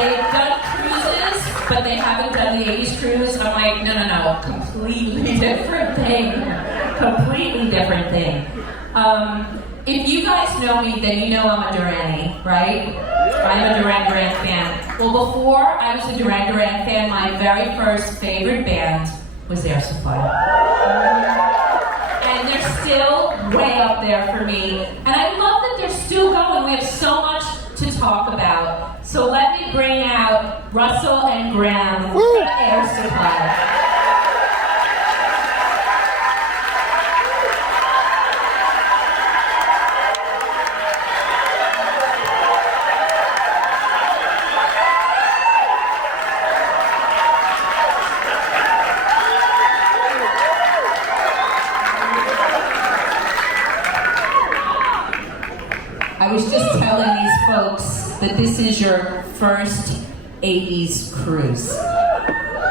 They've done cruises, but they haven't done the 80s cruise. I'm like, no, completely different thing. Completely different thing. If you guys know me, then you know I'm a Duranie, right? I'm a Duran Duran fan. Well, before I was a Duran Duran fan, my very first favorite band was Air Supply. And they're still way up there for me. And I love that they're still going. We have so much to talk about. So let me bring out Russell and Graham from Air Supply. I was just telling these folks that this is your first 80s cruise.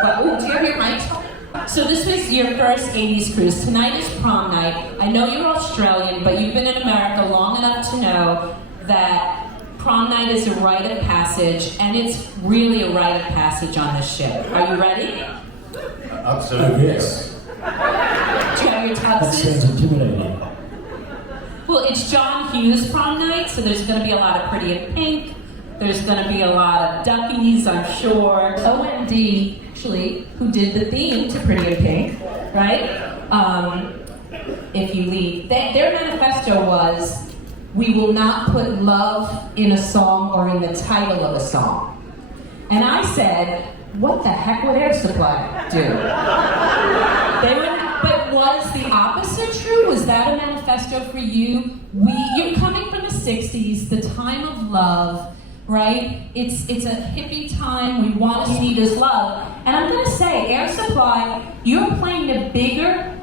But, do you have your mic? So this was your first 80s cruise. Tonight is prom night. I know you're Australian, but you've been in America long enough to know that prom night is a rite of passage, and it's really a rite of passage on this ship. Are you ready? Absolutely, yes. Do you have your That tuxes? sounds intimidating. Well, it's John Hughes prom night, so there's going to be a lot of Pretty in Pink. There's going to be a lot of Duckies, I'm sure. OMD, actually, who did the theme to Pretty in Pink, right? If you leave. Their manifesto was, we will not put love in a song or in the title of a song. And I said, what the heck would Air Supply do? They wouldn't. But was the opposite true? Was that a manifesto for you? You're coming from the 60s, the time of love, right? It's a hippie time. We want to see this love. And I'm going to say, Air Supply, you're playing to bigger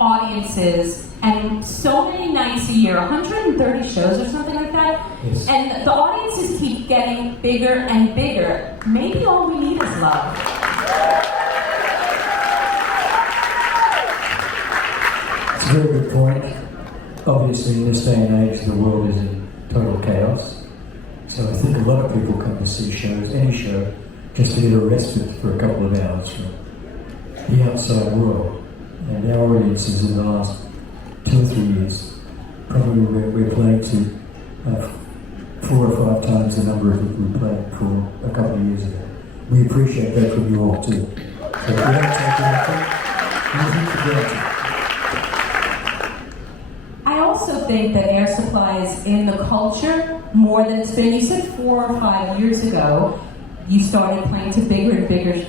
audiences and so many nights a year, 130 shows or something like that. Yes. And the audiences keep getting bigger and bigger. Maybe all we need is love. It's a very good point. Obviously, in this day and age, the world is in total chaos. So I think a lot of people come to see shows, any show, just to get arrested for a couple of hours from the outside world. And our audiences in the last 2 or 3 years, probably we're playing to 4 or 5 times the number of that we played for a couple of years ago. We appreciate that from you all too. So if we don't take anything for granted. I also think that Air Supply is in the culture more than it's been. You said 4 or 5 years ago, you started playing to bigger and bigger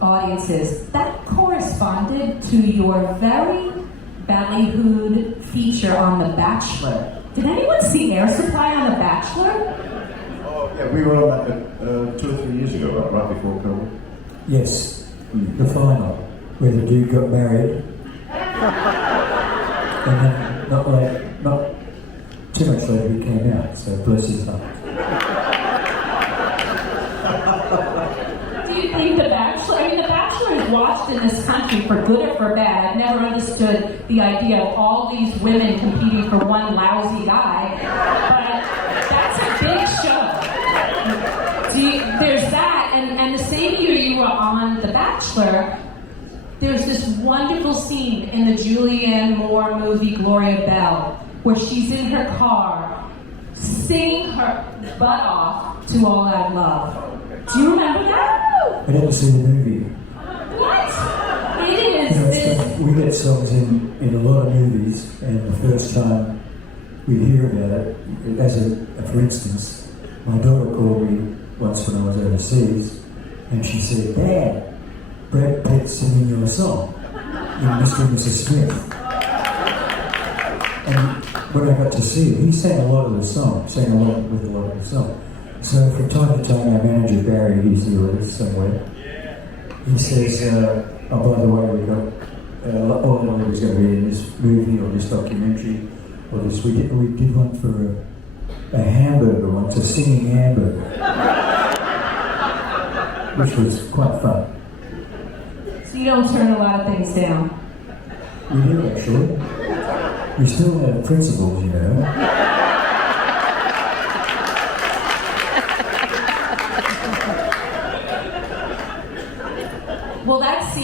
audiences. That corresponded to your very ballyhooed feature on The Bachelor. Did anyone see Air Supply on The Bachelor? Oh, yeah, we were on that 2 or 3 years ago, right before COVID. Yes, the final, where the dude got married. And then not too much later he came out, so bless his heart. Do you think The Bachelor, The Bachelor is watched in this country for good or for bad. I've never understood the idea of all these women competing for one lousy guy, but that's a big show. There's that, and the same year you were on The Bachelor, there's this wonderful scene in the Julianne Moore movie Gloria Bell, where she's in her car singing her butt off to All Out Love. Do you remember that? I never seen the movie. What? It is. You know, we get songs in a lot of movies, and the first time we hear about it, for instance, my daughter called me once when I was overseas, and she said, "Dad, Brad Pitt's singing your song in Mr. and Mrs. Smith." And when I got to see him, he sang a lot of the song, sang along with a lot of the song. So from time to time, our manager Barry, he's here with us somewhere, he says, "Oh, by the way, we got all the was going to be in this movie or this documentary or this. We did one for a hamburger once, a singing hamburger, which was quite fun." So you don't turn a lot of things down. We do, actually. We still have principles, you know.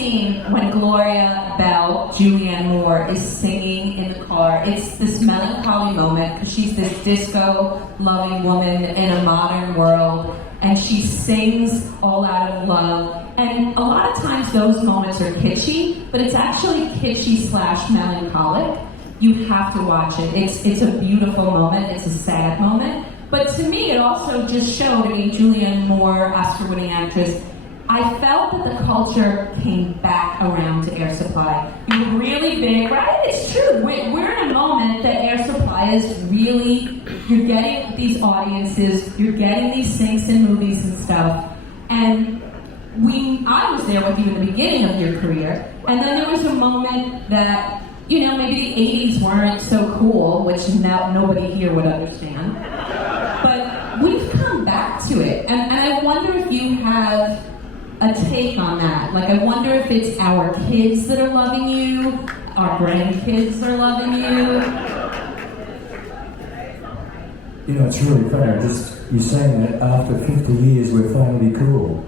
scene when Gloria Bell, Julianne Moore, is singing in the car. It's this melancholy moment because she's this disco-loving woman in a modern world, and she sings all out of love. And a lot of times those moments are kitschy, but it's actually kitschy / melancholic. You have to watch it. It's a beautiful moment. It's a sad moment. But to me, it also just showed, Julianne Moore, Oscar-winning actress, I felt that the culture came back around to Air Supply. You were really big, right? It's true. We're in a moment that Air Supply is really, you're getting these audiences, you're getting these syncs in movies and stuff. And I was there with you in the beginning of your career. And then there was a moment that, maybe the 80s weren't so cool, which now nobody here would understand. But we've come back to it. And I wonder if you have a take on that. Like, I wonder if it's our kids that are loving you, our grandkids are loving you. It's really funny. You're saying that after 50 years we're finally cool.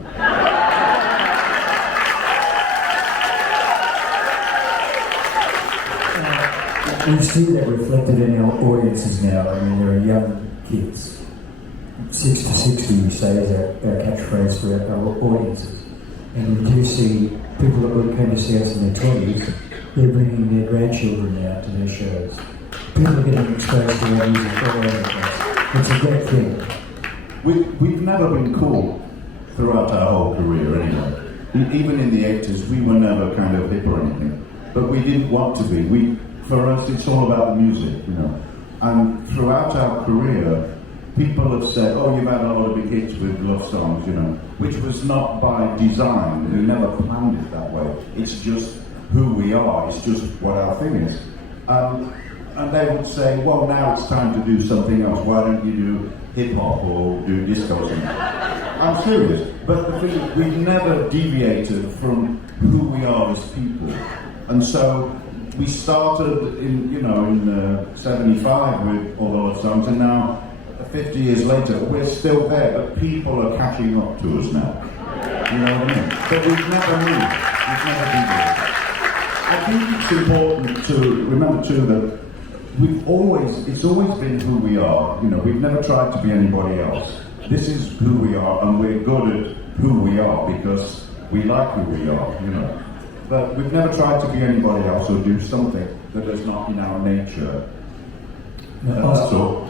We see that reflected in our audiences now. There are young kids. 6 to 60, we say, is our catchphrase for our audiences. And we do see people that came to see us in their 20s, they're bringing their grandchildren out to their shows. People are getting exposed to our music all over the place. It's a great thing. We've never been cool throughout our whole career anyway. Even in the 80s, we were never kind of hip or anything. But we didn't want to be. For us, it's all about the music, And throughout our career, people have said, oh, you've had a lot of big hits with love songs, which was not by design. We never planned it that way. It's just who we are. It's just what our thing is. And they would say, well, now it's time to do something else. Why don't you do hip-hop or do disco or something? I'm serious. But the thing is, we've never deviated from who we are as people. And so we started in 75 with all those songs, and now 50 years later, we're still there, but people are catching up to us now. You know what I mean? But we've never moved. We've never deviated. I think it's important to remember too that it's always been who we are. We've never tried to be anybody else. This is who we are, and we're good at who we are because we like who we are, But we've never tried to be anybody else or do something that is not in our nature. That's all.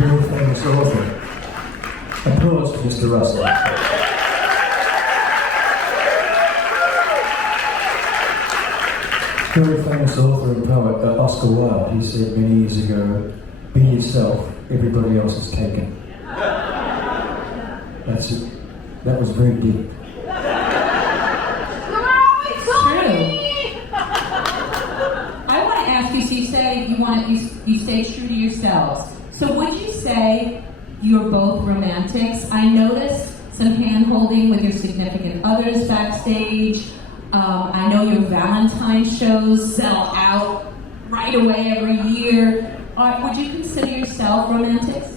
Very famous author. Applause to Mr. Russell. Very famous author and poet, Oscar Wilde. He said many years ago, be yourself, everybody else is taken. That's it. That was very deep. You stay true to yourselves. So would you say you're both romantics? I noticed some hand-holding with your significant others backstage. I know your Valentine's shows sell out right away every year. Would you consider yourself romantics?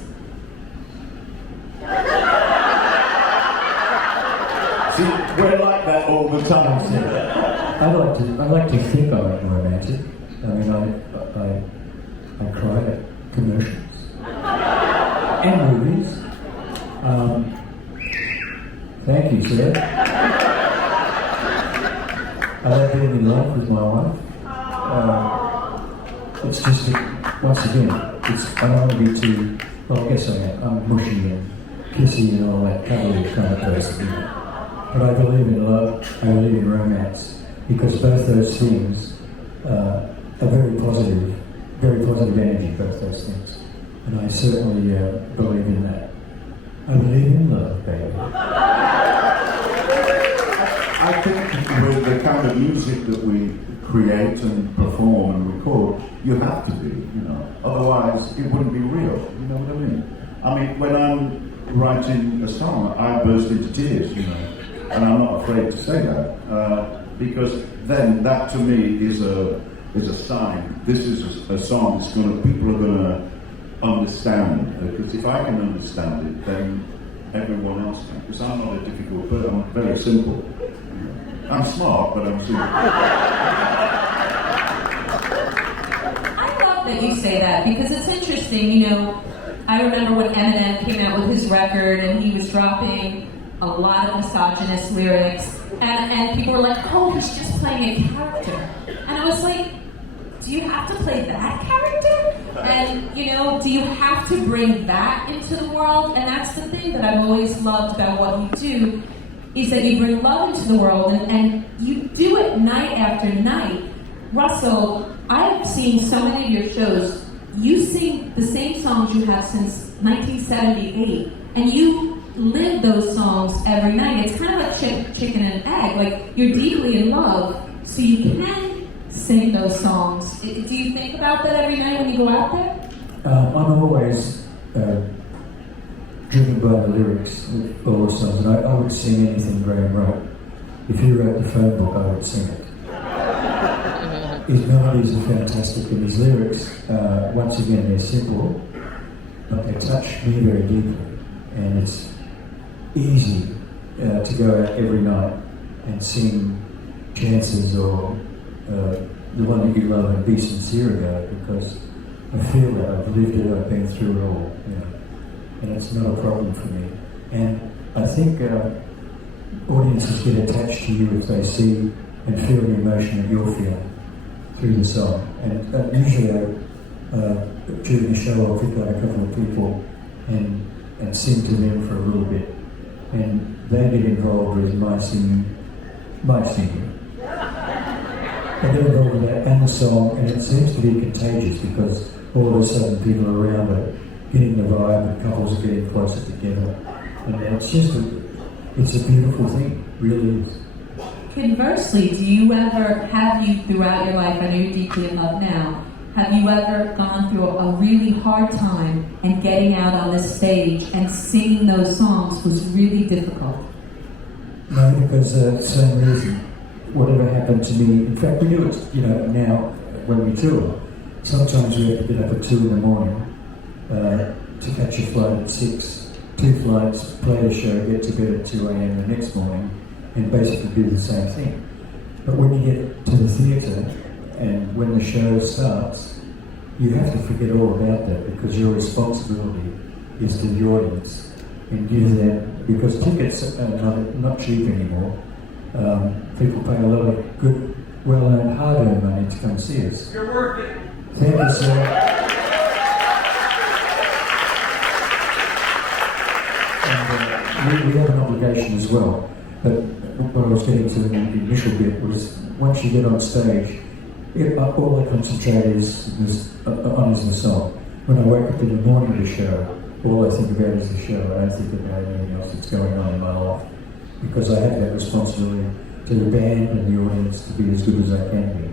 See, we're like that all the time. I like to think I'm romantic. I cry at commercials and movies. Thank you, sir. I like being in love with my wife. It's just once again, I don't want to be too. Well, I guess I am. I'm mushy and kissy and all that cuddly kind of person. But I believe in love. I believe in romance because both those things are very positive energy, both those things. And I certainly believe in that. I believe in love, baby. I think with the kind of music that we create and perform and record, you have to be, Otherwise, it wouldn't be real. You know what I mean? When I'm writing a song, I burst into tears, And I'm not afraid to say that. Because then that to me is a sign. This is a song that's people are gonna understand. Because if I can understand it, then everyone else can. Because I'm not a difficult person. I'm very simple. I'm smart, but I'm super. I love that you say that because it's interesting, you know. I remember when Eminem came out with his record and he was dropping a lot of misogynist lyrics, and people were like, oh, he's just playing a character. And I was like, do you have to play that character? And, you know, do you have to bring that into the world? And that's the thing that I've always loved about what you do, is that you bring love into the world, and you do it night after night. Russell, I've seen so many of your shows. You sing the same songs you have since 1978, and you live those songs every night. It's kind of like chicken and egg. Like, you're deeply in love, so you can sing those songs. Do you think about that every night when you go out there? I'm always driven by the lyrics of all the songs, and I would sing anything Graham wrote. If he wrote the phone book, I would sing it. His melodies are fantastic, and his lyrics, once again, they're simple, but they touch me very deeply. And it's easy to go out every night and sing Chances or The One That You Love and be sincere about it, because I feel that I've lived it, I've been through it all, you know, and it's not a problem for me. And I think audiences get attached to you if they see and feel the emotion that you're feeling through the song. And usually during the show I'll pick out a couple of people and sing to them for a little bit, and they get involved with my singing. And they're involved with that and the song, and it seems to be contagious because all of a sudden people around are getting the vibe and couples are getting closer together. And it's just it's a beautiful thing, really is. Conversely, do you ever, have you throughout your life, I know you're deeply in love now, have you ever gone through a really hard time and getting out on this stage and singing those songs was really difficult? No, because same reason. Whatever happened to me, in fact, we do it, you know, now when we tour. Sometimes we have to get up at 2 in the morning to catch a flight at 6. 2 flights, play the show, get to bed at 2 a.m. the next morning, and basically do the same thing. But when you get to the theatre, and when the show starts, you have to forget all about that, because your responsibility is to the audience and give them, because tickets are not cheap anymore. People pay a lot of good, well-earned, hard-earned money to come see us. You're working. Thank you, sir. And we have an obligation as well. But what I was getting to in the initial bit was, once you get on stage, all I concentrate on is the song. When I wake up in the morning of the show, all I think about is the show. I don't think about anything else that's going on in my life, because I have that responsibility to the band and the audience to be as good as I can be.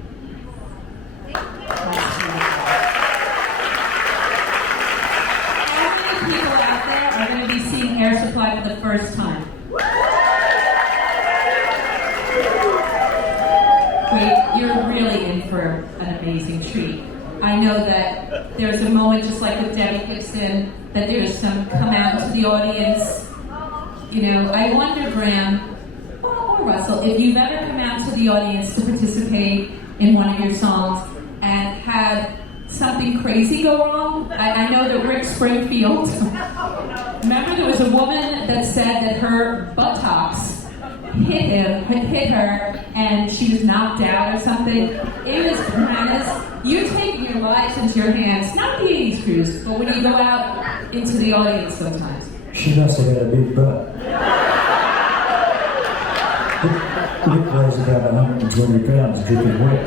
How many people out there are going to be seeing Air Supply for the first time? Great, you're really in for an amazing treat. I know that there's a moment, just like with Debbie Gibson, that there's some come out to the audience. You know, I wonder, Graham, or Russell, if you've ever come out to the audience to participate in one of your songs and had something crazy go wrong. I know that Rick Springfield, remember there was a woman that said that her buttocks hit her, and she was knocked out or something. It was bananas. You're taking your lives into your hands, not the 80s cruise, but when you go out into the audience sometimes. She must have had a big butt. Rick weighs about 120 pounds, dripping wet.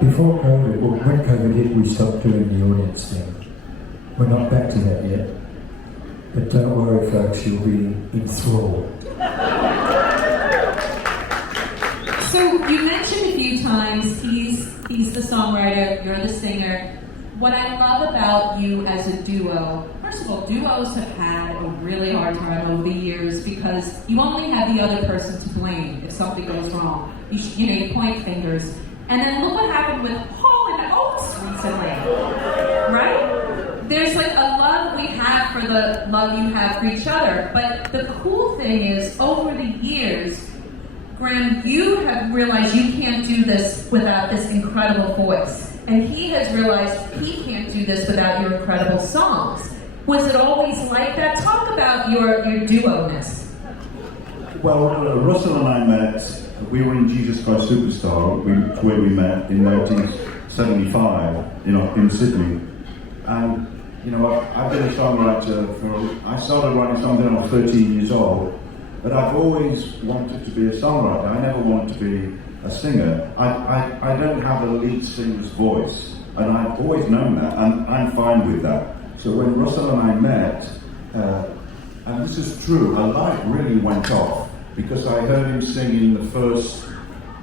Before COVID, well, when COVID hit, we stopped doing the audience thing. We're not back to that yet. But don't worry, folks, you'll be enthralled. So you mentioned a few times he's the songwriter, you're the singer. What I love about you as a duo, first of all, duos have had a really hard time over the years because you only have the other person to blame if something goes wrong. You point fingers. And then look what happened with Hall and Oates recently, right? there's like a love we have for the love you have for each other. But the cool thing is, over the years, Graham, you have realized you can't do this without this incredible voice. And he has realized he can't do this without your incredible songs. Was it always like that? Talk about your duo-ness. Well, Russell and I met, we were in Jesus Christ Superstar, where we met in 1975, in Sydney. And, I've been a songwriter I started writing songs when I was 13 years old, but I've always wanted to be a songwriter. I never wanted to be a singer. I don't have a lead singer's voice, and I've always known that, and I'm fine with that. So when Russell and I met, and this is true, a light really went off, because I heard him singing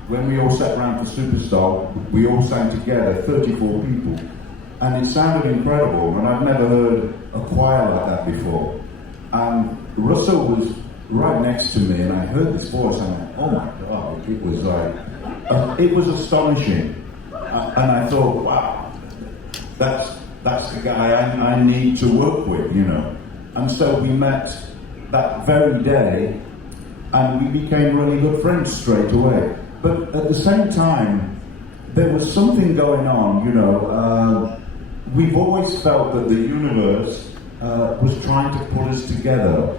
when we all sat around for Superstar, we all sang together, 34 people, and it sounded incredible, and I've never heard a choir like that before. And Russell was right next to me, and I heard this voice, and I went, oh my God, it was like, it was astonishing. And I thought, wow, that's the guy I need to work with, And so we met that very day, and we became really good friends straight away. But at the same time, there was something going on, we've always felt that the universe was trying to put us together.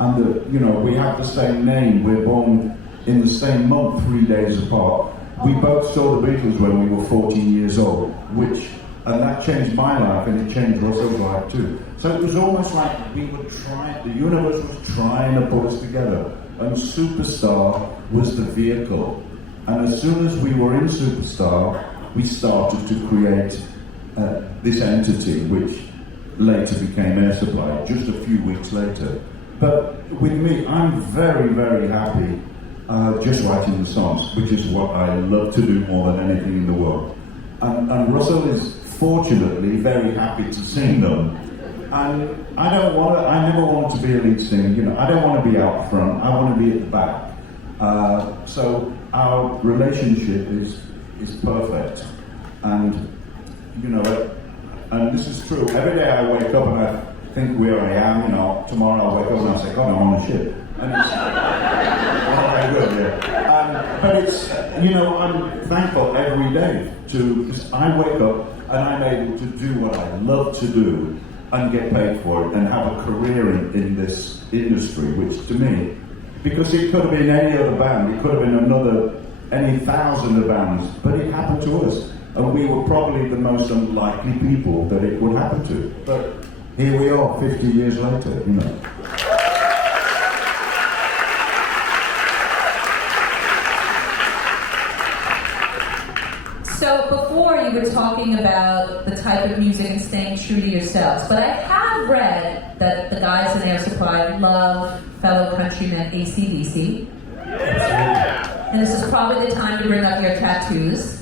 And that, we have the same name, we're born in the same month, 3 days apart. We both saw the Beatles when we were 14 years old, and that changed my life, and it changed Russell's life too. So it was almost like the universe was trying to put us together, and Superstar was the vehicle. And as soon as we were in Superstar, we started to create this entity, which later became Air Supply, just a few weeks later. But with me, I'm very, very happy just writing the songs, which is what I love to do more than anything in the world. And Russell is fortunately very happy to sing them. And I never want to be a lead singer, I don't want to be out front, I want to be at the back. So our relationship is perfect. And, and this is true. Every day I wake up and I think where I am, tomorrow I'll wake up and I'll say, God, I'm on the ship. And it's, I will, yeah. But it's, I'm thankful every day because I wake up and I'm able to do what I love to do and get paid for it and have a career in this industry, which to me, because it could have been any other band, it could have been any thousand of bands, but it happened to us. And we were probably the most unlikely people that it would happen to. But here we are, 50 years later, So before you were talking about the type of music and staying true to yourselves, but I have read that the guys in Air Supply love fellow countrymen AC/DC. And this is probably the time to bring up your tattoos.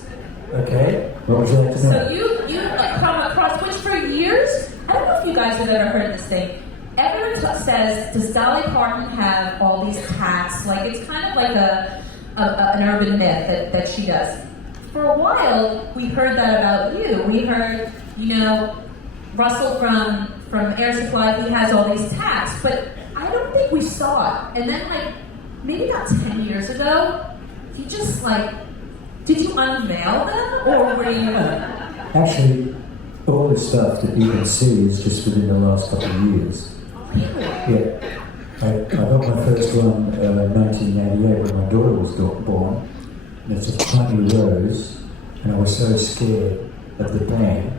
Okay, what would you like to know? So you come across, which for years, I don't know if you guys have ever heard this thing. Everyone says, does Dolly Parton have all these tats? Like, it's kind of like an urban myth that she does. For a while, we heard that about you. We heard, Russell from Air Supply, he has all these tats, but I don't think we saw it. And then, maybe about 10 years ago, he just, did you unveil them, or were you... Actually, all the stuff that you can see is just within the last couple of years. Really? Yeah. I got my first one in 1988 when my daughter was born. And it's a tiny rose, and I was so scared of the pain.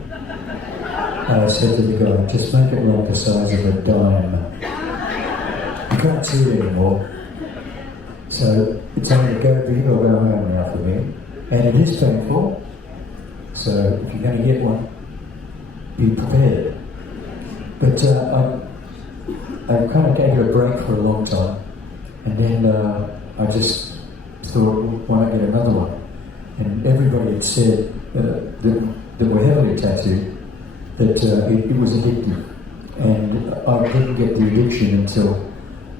I said to the guy, just make it like the size of a dime. You can't see it anymore. So it's either go big or go home now for me. And it is painful, so if you're going to get one, be prepared. But I kind of gave it a break for a long time, and then I just thought, why not get another one? And everybody had said that were heavily tattooed that it was addictive, and I didn't get the addiction until a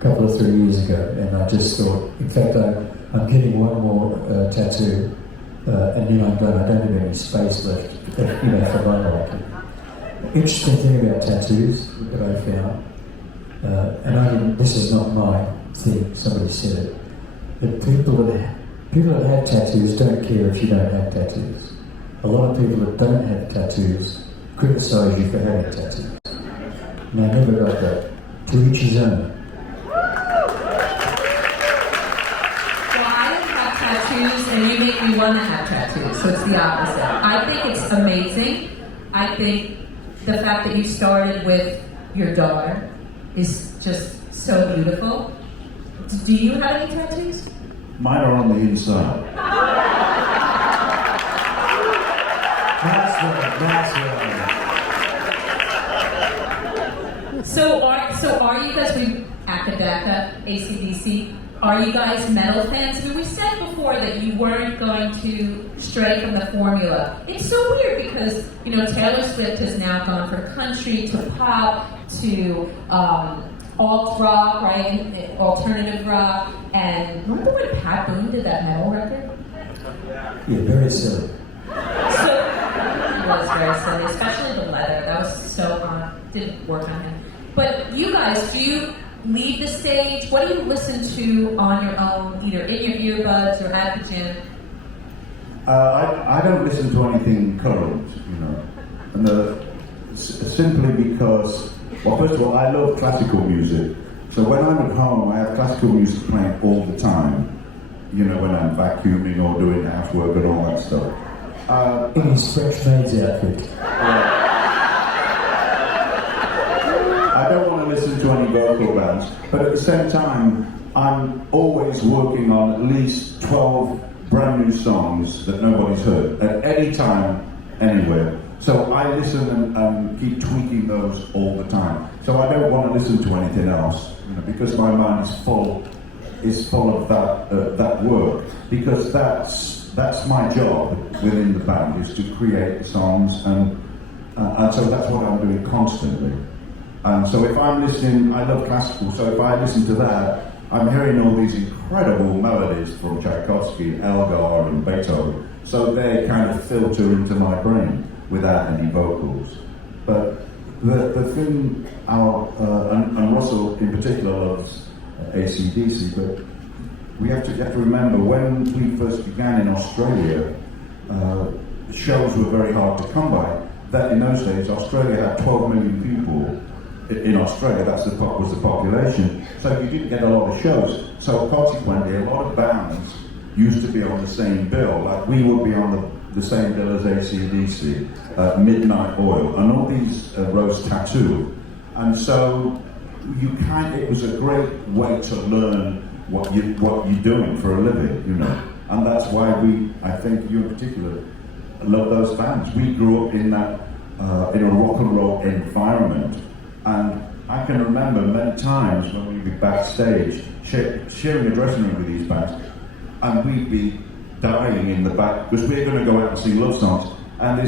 couple of 3 years ago, and I just thought, in fact, I'm getting one more tattoo. And then I'm done. I don't have any space left, for my liking. Interesting thing about tattoos that I found, this is not my thing, somebody said it, that people that have tattoos don't care if you don't have tattoos. A lot of people that don't have tattoos criticise you for having tattoos. And I never got that. To each his own. Tattoos, and you make me want to have tattoos, so it's the opposite. I think it's amazing. I think the fact that you started with your daughter is just so beautiful. Do you have any tattoos? Mine are on the inside. So are you guys, we Akadaka, AC/DC, are you guys metal fans? I mean, we said before that you weren't going to stray from the formula. It's so weird because, you know, Taylor Swift has now gone from country to pop to alt rock, right? Alternative rock. And remember when Pat Boone did that metal record? Yeah, very silly. So, it was very silly, especially the leather. That was so didn't work on him. But you guys, do you leave the stage? What do you listen to on your own, either in your earbuds or at the gym? I don't listen to anything current, you know, and simply because, well, first of all, I love classical music. So when I'm at home, I have classical music playing all the time. You know, when I'm vacuuming or doing housework and all that stuff. In his French maid's outfit. I don't want to listen to any vocal bands, but at the same time, I'm always working on at least 12 brand new songs that nobody's heard at any time, anywhere. So I listen and keep tweaking those all the time. So I don't want to listen to anything else, you know, because my mind is full of that work. Because that's my job within the band, is to create songs, and so that's what I'm doing constantly. And so if I'm listening, I love classical, so if I listen to that, I'm hearing all these incredible melodies from Tchaikovsky, Elgar, and Beethoven. So they kind of filter into my brain without any vocals. But the thing, and Russell in particular loves AC/DC, but you have to remember, when we first began in Australia, shows were very hard to come by. That in those days, Australia had 12 million people. In Australia, was the population, so you didn't get a lot of shows. So consequently, a lot of bands used to be on the same bill. Like we would be on the same bill as AC/DC, Midnight Oil, and all these Rose Tattoo. And so it was a great way to learn what you're doing for a living, you know. And that's why I think you in particular, love those bands. We grew up in that in a rock and roll environment. And I can remember many times when we'd be backstage sharing a dressing room with these bands, and we'd be dying in the back because we're going to go out and sing love songs, and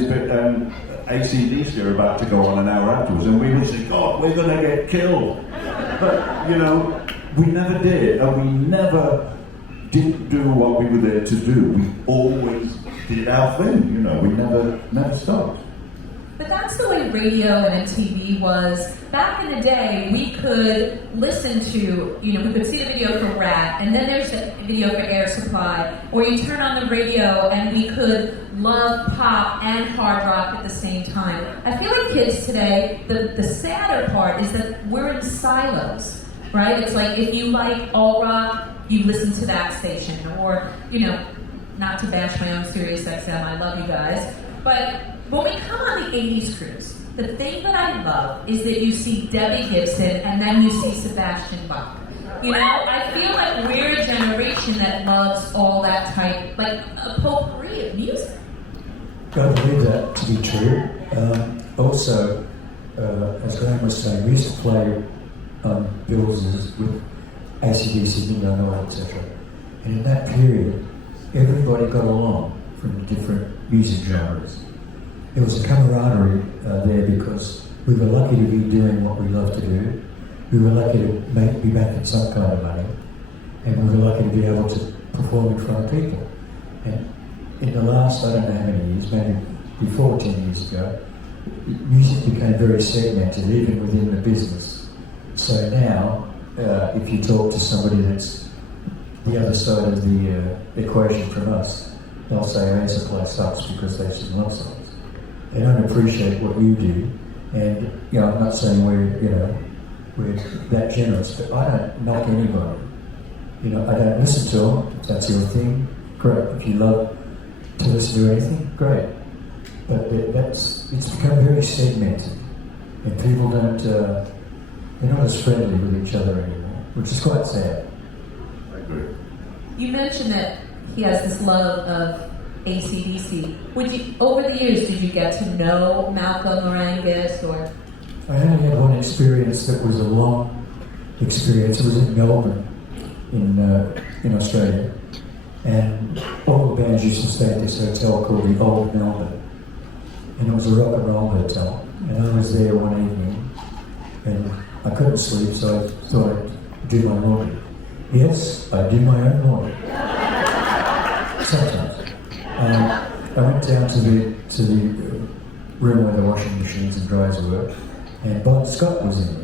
AC/DC are about to go on an hour afterwards, and we would say, God, we're going to get killed. But, you know, we never did, and we never didn't do what we were there to do. We always did our thing, you know, we never stopped. But that's the way radio and MTV was. Back in the day, we could listen to, you know, we could see the video for Rat, and then there's a video for Air Supply, or you turn on the radio and we could love pop and hard rock at the same time. I feel like kids today, the sadder part is that we're in silos, right? It's like if you like all rock, you listen to that station, or, you know, not to bash my own Sirius XM, I love you guys, but when we come on the 80s cruise, the thing that I love is that you see Debbie Gibson and then you see Sebastian Bach. You know, I feel like we're a generation that loves all that type, like a potpourri of music. I believe that to be true. Also, as Graham was saying, we used to play bills with AC/DC, Midnight Oil, etc. And in that period, everybody got along from different music genres. There was a camaraderie there because we were lucky to be doing what we love to do. We were lucky to be making some kind of money, and we were lucky to be able to perform in front of people. And in the last, I don't know how many years, maybe 14 years ago, music became very segmented, even within the business. So now, if you talk to somebody that's the other side of the equation from us, they'll say Air Supply sucks because they sing love songs. They don't appreciate what you do, and I'm not saying we're that generous, but I don't knock anybody. I don't listen to them. If that's your thing, great. If you love to listen to anything, great. But it's become very segmented, and people they're not as friendly with each other anymore, which is quite sad. I agree. You mentioned that he has this love of AC/DC. Over the years, did you get to know Malcolm or Angus, or? I only had one experience that was a long experience. It was in Melbourne, in Australia, and all the bands used to stay at this hotel called the Old Melbourne, and it was a rock and roll hotel. And I was there one evening, and I couldn't sleep, so I thought I'd do my laundry. Yes, I do my own laundry. Sometimes. I went down to the room where the washing machines and dryers were, and Bon Scott was in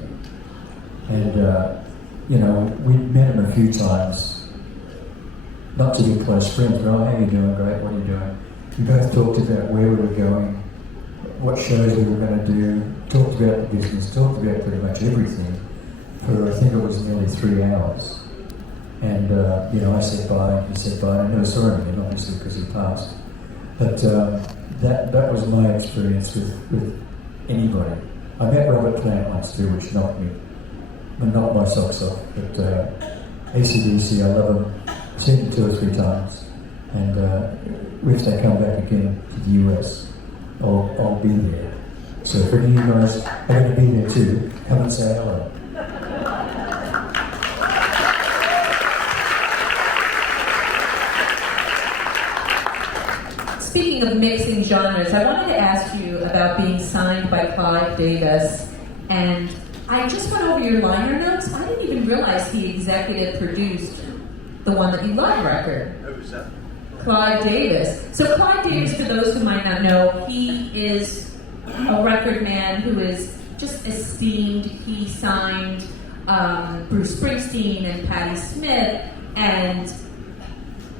there. And, we'd met him a few times, not to be close friends, but how are you doing? Great, what are you doing? We both talked about where we were going, what shows we were going to do, talked about the business, talked about pretty much everything for, I think it was nearly 3 hours. And, I said bye, he said bye, and I never saw him again, obviously, because he passed. But that was my experience with anybody. I met Robert Plant once too, which knocked my socks off. But AC/DC, I love them. I've seen them 2 or 3 times. And if they come back again to the US, I'll be there. So if any of you guys are going to be there too, come and say hello. Speaking of mixing genres, I wanted to ask you about being signed by Clive Davis, and I just went over your liner notes. I didn't even realize he executive produced the One That You Love record. Who's that? Clive Davis. So Clive Davis, for those who might not know, he is a record man who is just esteemed. He signed Bruce Springsteen and Patti Smith and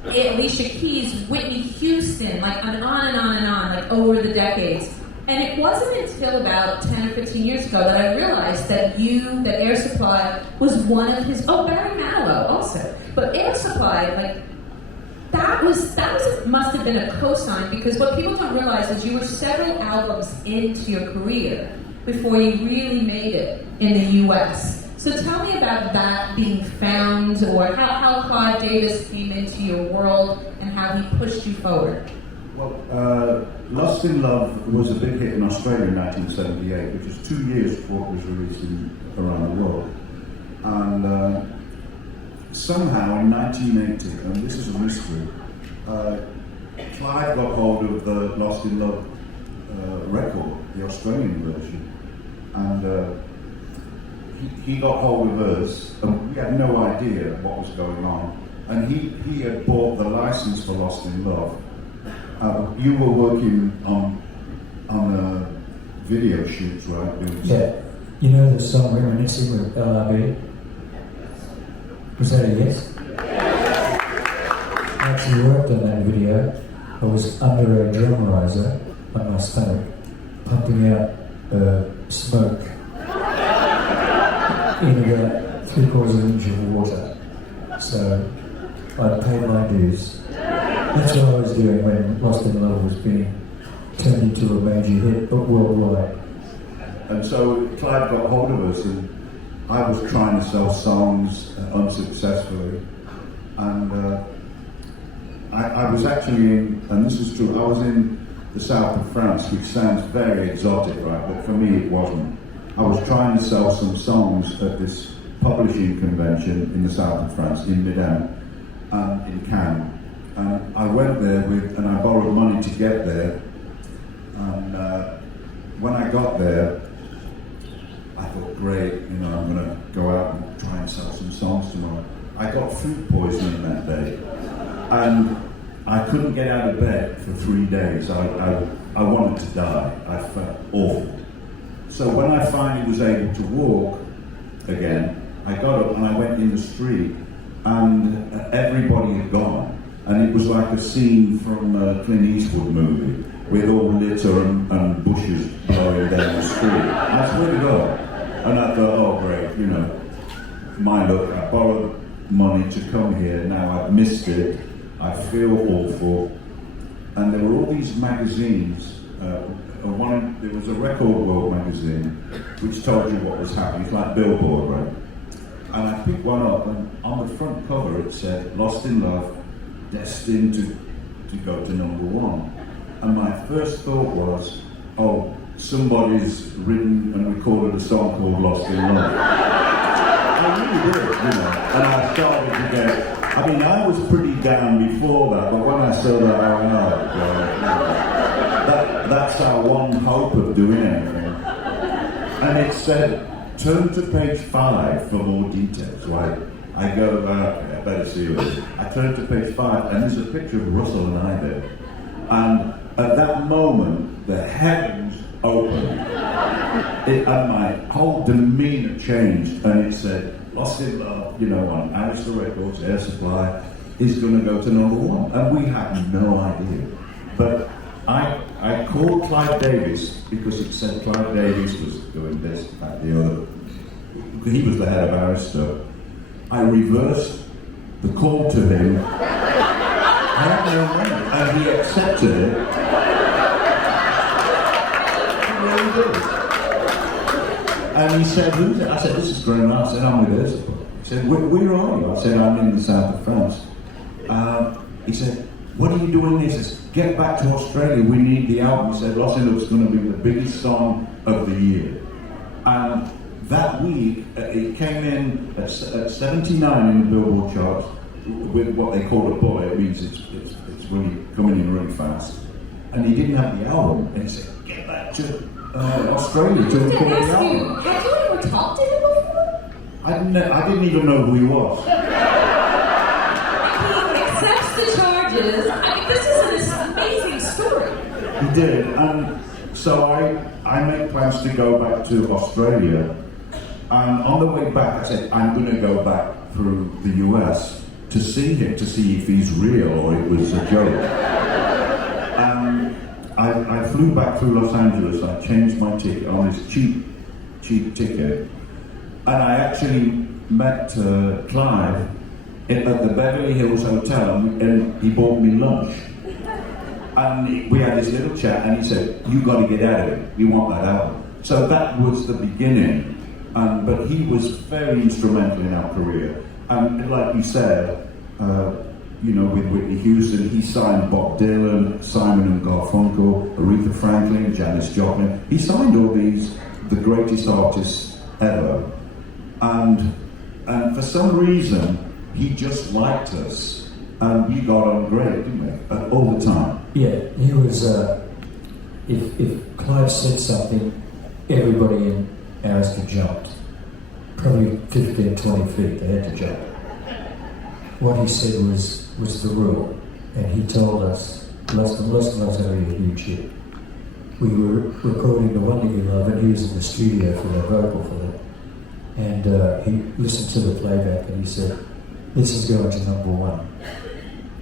Alicia Keys, Whitney Houston, like on and on and on and on, like over the decades. And it wasn't until about 10 or 15 years ago that I realized that Air Supply was one of his, Barry Manilow also. But Air Supply, like, that must have been a cosign, because what people don't realize is you were several albums into your career before you really made it in the US. So tell me about that being found, or how Clive Davis came into your world and how he pushed you forward. Well, Lost in Love was a big hit in Australia in 1978, which was 2 years before it was released around the world. And somehow in 1980, and this is a mystery, Clive got hold of the Lost in Love record, the Australian version, and he got hold of us, and we had no idea what was going on. And he had bought the license for Lost in Love. You were working on video shoots, right? Yeah. You know the song Reminiscing with LRB? Was that a yes? I actually worked on that video. I was under a drum riser on my stomach, pumping out smoke in about 3/4 inch of water. So I paid my dues. That's what I was doing when Lost in Love was being turned into a major hit, but worldwide. And so Clive got hold of us, and I was trying to sell songs unsuccessfully. And I was actually in, and this is true, I was in the south of France, which sounds very exotic, right? But for me it wasn't. I was trying to sell some songs at this publishing convention in the south of France, in Midden, in Cannes. And I went there and I borrowed money to get there. And when I got there, I thought, great, I'm going to go out and try and sell some songs tomorrow. I got food poisoning that day, and I couldn't get out of bed for 3 days. I I wanted to die. I felt awful. So when I finally was able to walk again, I got up and I went in the street, and everybody had gone. And it was like a scene from a Clint Eastwood movie, with all litter and bushes blowing down the street. I swear to God. And I thought, oh great, you know, my luck, I borrowed money to come here, now I've missed it, I feel awful. And there were all these magazines, there was a Record World magazine, which told you what was happening, it's like Billboard, right? And I picked one up, and on the front cover it said, Lost in Love, destined to go to #1. And my first thought was, oh, somebody's written and recorded a song called Lost in Love. I really did, you know. And I started to get, I mean, I was pretty down before that, but when I saw that, I went, oh, God. That's our one hope of doing anything. And it said, turn to page 5 for more details, right? I go, okay, I better see it. I turn to page 5, and there's a picture of Russell and I there. And at that moment, the heavens opened, and my whole demeanour changed, and it said, Lost in Love, you know, on Arista Records, Air Supply, is going to go to #1. And we had no idea. But I called Clive Davis, because it said Clive Davis was doing this, that, the other. He was the head of Arista. I reversed the call to him. I had no money, and he accepted it. He really did. And he said, who's it? I said, this is Graham. I said, I'm with Ursula. He said, where are you? I said, I'm in the south of France. He said, what are you doing here? He says, get back to Australia, we need the album. He said, Lost in Love's going to be the biggest song of the year. And that week, it came in at 79 in the Billboard charts with what they call a bullet. It means it's really coming in really fast. And he didn't have the album, and he said, get back to Australia to record the album. Had you ever talked to him before? I didn't even know who he was. He accepts the charges. I mean, this is an amazing story. He did, and so I made plans to go back to Australia. And on the way back, I said, I'm going to go back through the US to see him, to see if he's real or it was a joke. I flew back through Los Angeles. I changed my ticket on this cheap ticket. And I actually met Clive at the Beverly Hills Hotel, and he bought me lunch. And we had this little chat, and he said, you got to get out of it. We want that album. So that was the beginning. But he was very instrumental in our career. And like you said, you know, with Whitney Houston, he signed Bob Dylan, Simon and Garfunkel, Aretha Franklin, Janis Joplin. He signed all these, the greatest artists ever. And for some reason, he just liked us. And we got on great, didn't we? All the time. Yeah, he was, if Clive said something, everybody in Arista jumped. Probably 15, 20 feet, they had to jump. What he said was the rule, and he told us, Lost in Love's going to be a huge hit. We were recording The Wonder You Love, and he was in the studio for the vocal for that. And he listened to the playback, and he said, this is going to #1,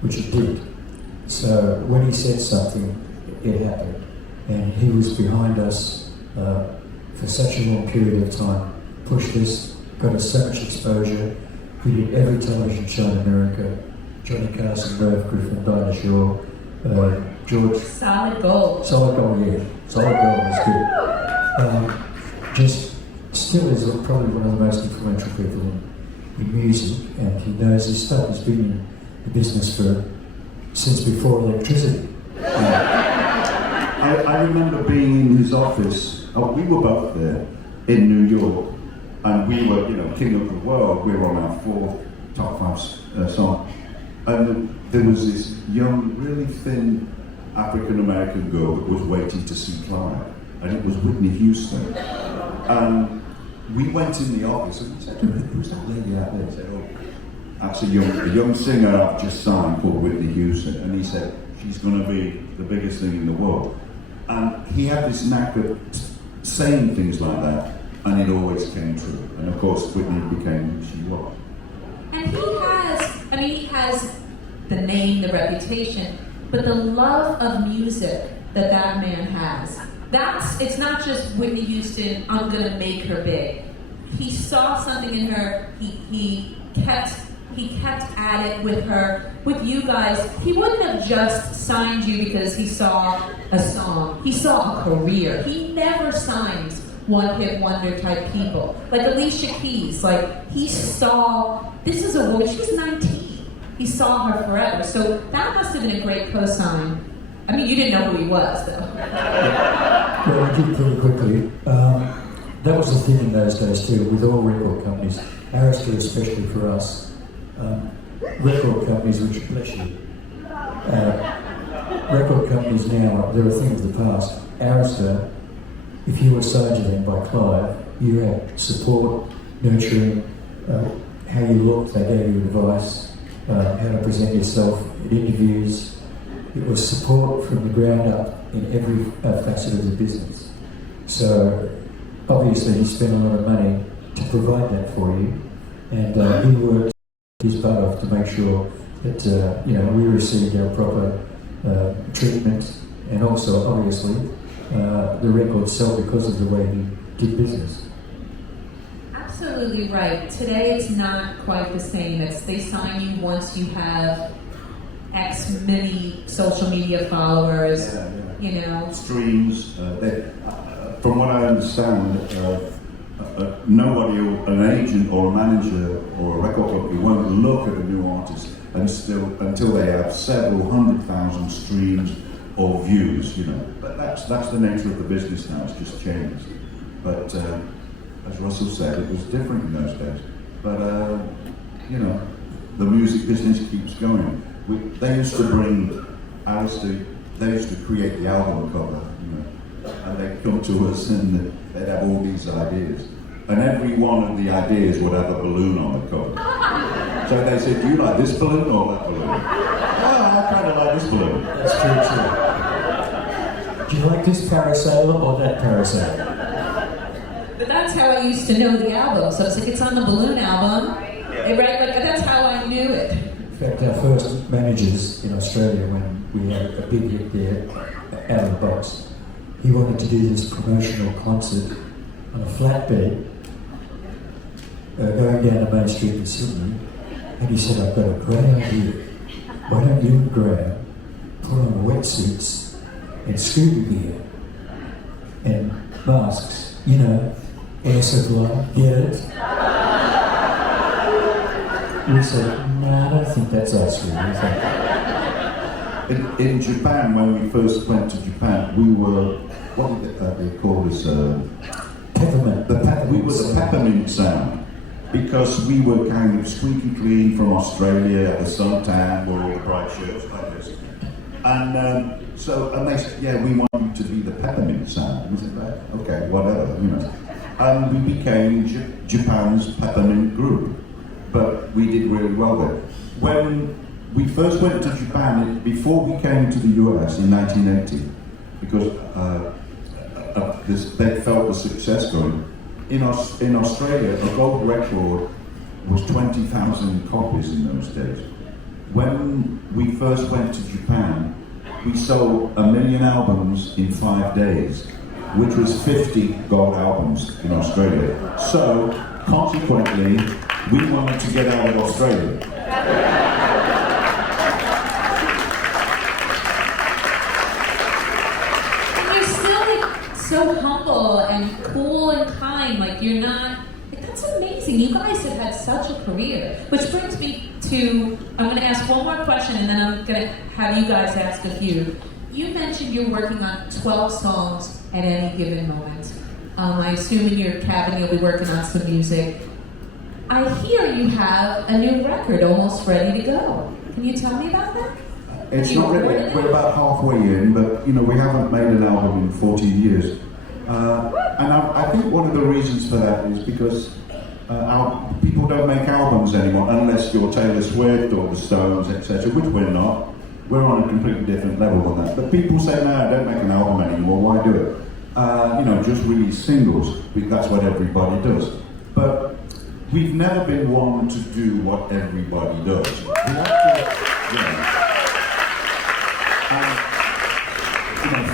which it did. So when he said something, it happened. And he was behind us for such a long period of time, pushed us, got us so much exposure. We did every television show in America. Johnny Carson, Merv Griffin, Dinah Shaw, George. Solid gold. Solid gold, yeah. Solid gold was good. Just still is probably one of the most influential people in music, and he knows his stuff. He's been in the business since before electricity. I remember being in his office. We were both there in New York, and we were, you know, king of the world. We were on our 4th top 5 song, and there was this young, really thin African American girl that was waiting to see Clive, and it was Whitney Houston. And we went in the office and we said to her, "Who's that lady out there?" He said, "Oh, that's a young singer I've just signed called Whitney Houston." And he said, "She's going to be the biggest thing in the world." And he had this knack of saying things like that, and it always came true. And of course, Whitney became who she was. And he has the name, the reputation, but the love of music that man has. It's not just Whitney Houston, I'm gonna make her big. He saw something in her, he kept at it with her, with you guys. He wouldn't have just signed you because he saw a song. He saw a career. He never signs one-hit wonder type people. Like Alicia Keys, like he saw, this is a woman, she was 19. He saw her forever. So that must have been a great cosign. I mean, you didn't know who he was, though. Well, I did pretty quickly. That was the thing in those days too, with all record companies, Arista especially for us. Record companies, which bless you. Record companies now, they're a thing of the past. Arista, if you were signed to them by Clive, you had support, nurturing, how you looked, they gave you advice, how to present yourself at interviews. It was support from the ground up in every facet of the business. So obviously he spent a lot of money to provide that for you, and he worked his butt off to make sure that we received our proper treatment, and also obviously the record sold because of the way he did business. Absolutely right. Today it's not quite the same. They sign you once you have X many social media followers, Streams. From what I understand, nobody, an agent or a manager or a record company won't look at a new artist until they have several 100,000 streams or views, But that's the nature of the business now, it's just changed. But as Russell said, it was different in those days. But, the music business keeps going. They used to bring Arista, they used to create the album cover, and they'd come to us and they'd have all these ideas. And every one of the ideas would have a balloon on the cover. So they said, do you like this balloon or that balloon? I kind of like this balloon. That's true too. Do you like this parasailer or that parasailer? But that's how I used to know the album. So it's like, it's on the balloon album. Right? Like, that's how I knew it. In fact, our first managers in Australia, when we had a big hit there, out of the box, he wanted to do this promotional concert on a flatbed going down the main street in Sydney, and he said, I've got a great idea. Why don't you and Graham put on wetsuits and scuba gear and masks, air supply, get it? We said, no, I don't think that's us really. In Japan, when we first went to Japan, we were, what did they call us? Peppermint. We were the peppermint sound, because we were kind of squeaky clean from Australia at the suntan, wore all the bright shirts like this. And they said, yeah, we want you to be the peppermint sound. We said, okay, whatever, And we became Japan's peppermint group. But we did really well there. When we first went to Japan, before we came to the US in 1980, because they felt the success going. In Australia, a gold record was 20,000 copies in those days. When we first went to Japan, we sold 1 million albums in 5 days, which was 50 gold albums in Australia. So, consequently, we wanted to get out of Australia. So humble and cool and kind, like you're not, that's amazing. You guys have had such a career. Which brings me to, I'm going to ask one more question and then I'm going to have you guys ask a few. You mentioned you're working on 12 songs at any given moment. I assume in your cabin you'll be working on some music. I hear you have a new record almost ready to go. Can you tell me about that? It's not really, we're about halfway in, but we haven't made an album in 14 years. And I think one of the reasons for that is because people don't make albums anymore unless you're Taylor Swift or the Stones, etc., which we're not. we're on a completely different level than that. But people say, no, don't make an album anymore, why do it? Just release singles, that's what everybody does. But we've never been one to do what everybody does. We have to,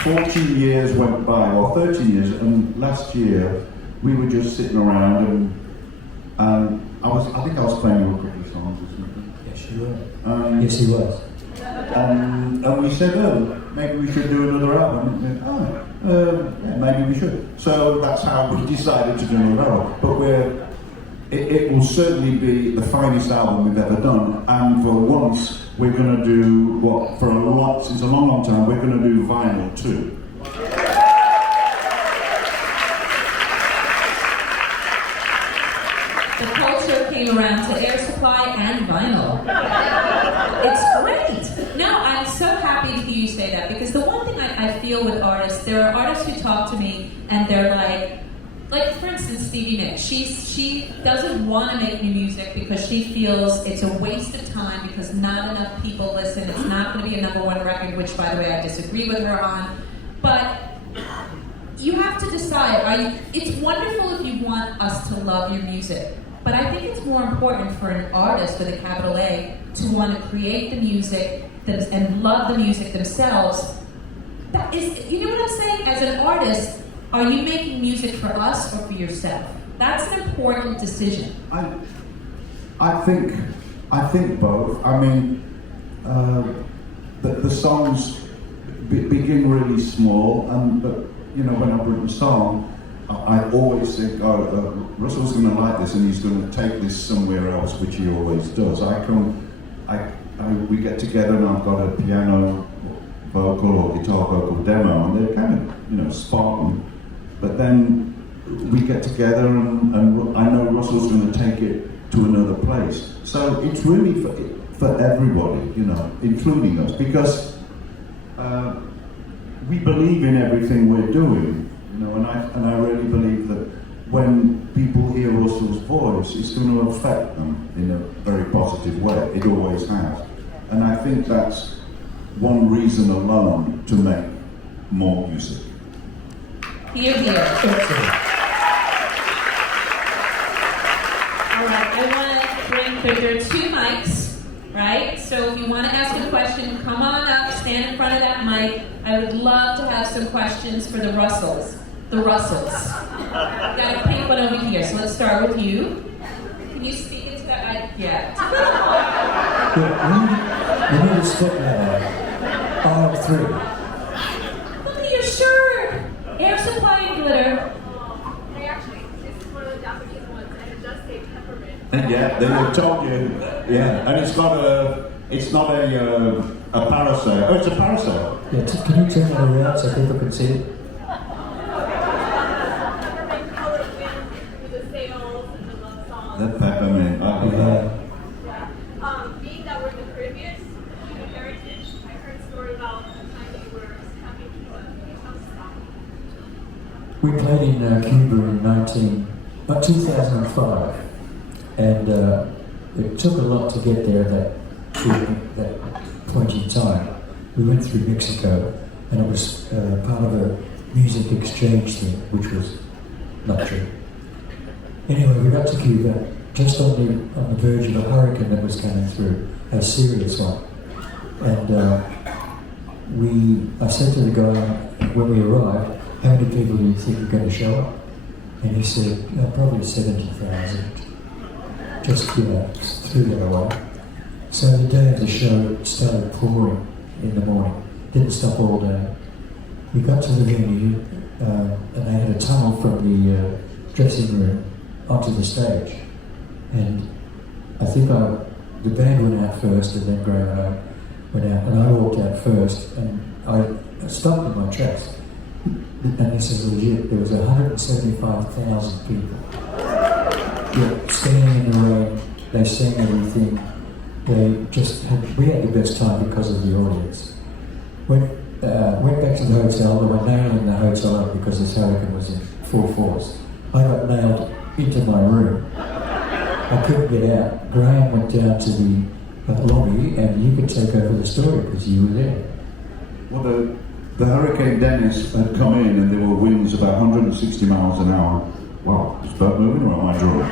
14 years went by, or 13 years, and last year we were just sitting around and I think I was playing you a couple of songs or something. Yes, you were. Yes, he was. And we said, maybe we should do another album. Yeah, maybe we should. So that's how we decided to do another album. But it will certainly be the finest album we've ever done. And for once, we're going to do since a long, long time, we're going to do vinyl too. The culture came around to Air Supply and vinyl. It's great. No, I'm so happy to hear you say that, because the one thing I feel with artists, there are artists who talk to me and they're like for instance, Stevie Nicks. She doesn't want to make new music because she feels it's a waste of time because not enough people listen. It's not going to be a #1 record, which, by the way, I disagree with her on. But you have to decide. It's wonderful if you want us to love your music, but I think it's more important for an artist with a capital A to want to create the music and love the music themselves. That is, you know what I'm saying? As an artist, are you making music for us or for yourself? That's an important decision. I think both. I mean, the songs begin really small, but when I've written a song, I always think, Russell's going to like this, and he's going to take this somewhere else, which he always does. We get together, and I've got a piano, vocal, or guitar vocal demo, and they're kind of Spartan. But then we get together, and I know Russell's going to take it to another place. So it's really for everybody, including us, because we believe in everything we're doing, and I really believe that when people hear Russell's voice, it's going to affect them in a very positive way. It always has. And I think that's one reason alone to make more music. Here, here. All right, I want to bring, there are 2 mics, right? So if you want to ask a question, come on up, stand in front of that mic. I would love to have some questions for the Russells. The Russells. Got a pink one over here, so let's start with you. Can you speak into that? Yeah. We need to step now. Aisle 3. Look at your shirt. Air Supply and glitter. This is one of the Japanese ones, and it does say peppermint. Yeah, they told you. Yeah, and it's not a parasail. Oh, it's a parasail. Yeah, can you turn that around so people can see it? Peppermint colored wind with the sails and the love song. The peppermint. Yeah. Being that we're in the Caribbean, Cuban heritage, I heard a story about a time that you were camping Cuba. Can you tell us about it? We played in Cuba in 2005, and it took a lot to get there that point in time. We went through Mexico, and it was part of a music exchange thing, which was not true. Anyway, we got to Cuba, just on the verge of a hurricane that was coming through, a serious one. And I said to the guy when we arrived, how many people do you think are going to show up? And he said, probably 70,000. Just, threw that away. So the day of the show, it started pouring in the morning. Didn't stop all day. We got to the venue, and they had a tunnel from the dressing room onto the stage. And I think the band went out first, and then Graham and I went out, and I walked out first, and I stopped in my tracks. And this is legit. There was 175,000 people. Yeah, standing in the rain. They sang everything. We had the best time because of the audience. Went back to the hotel. They were nailing the hotel up because this hurricane was in full force. I got nailed into my room. I couldn't get out. Graham went down to the lobby, and you could take over the story because you were there. Well, the Hurricane Dennis had come in and there were winds about 160 miles an hour. Wow, is that moving or am I drawing?